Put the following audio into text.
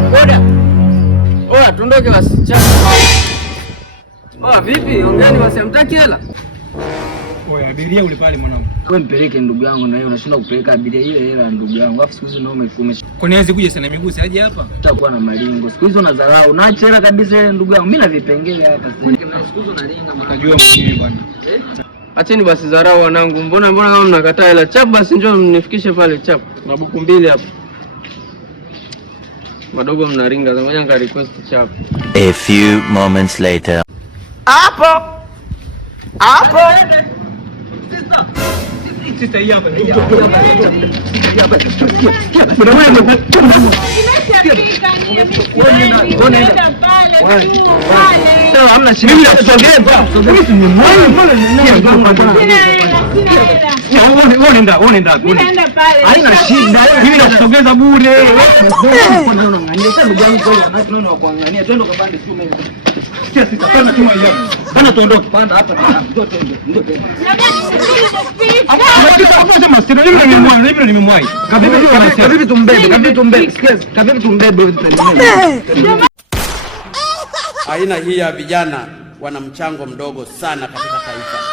boda. Oya, tuondoke basi. Oya, vipi? Ongeeni basi, hamtaki hela? Oya, abiria ule pale mwanangu. Wewe mpeleke ndugu yangu na hiyo unashinda kupeleka abiria ile hela ndugu yangu. Alafu siku hizi nao umefume. Kwa nini kuja sana miguu aje hapa? Utakuwa na malingo. Siku hizi unadharau. Naacha hela kabisa ile ndugu yangu. Mimi na vipengele hapa sasa. Na siku hizi unalinga mara. Unajua mwenyewe bwana. Acheni basi dharau wanangu. Mbona kama mnakataa hela? Chap basi njoo mnifikishe pale chap. Na buku mbili hapa. Wadogo mnaringa. Ngoja nika request chap. A few moments later. Hapo. Sasa hii hapa. Hamna shida. Mimi nakusogeza. Unaenda pale. Haina shida. Mimi nakusogeza bure. Twende kabande tu mimi. Sasa tuma hiyo. Bana tuondoke. Panda hapa. Ndio twende. Kavipi tumbebe. Aina hii ya vijana wana mchango mdogo sana katika taifa.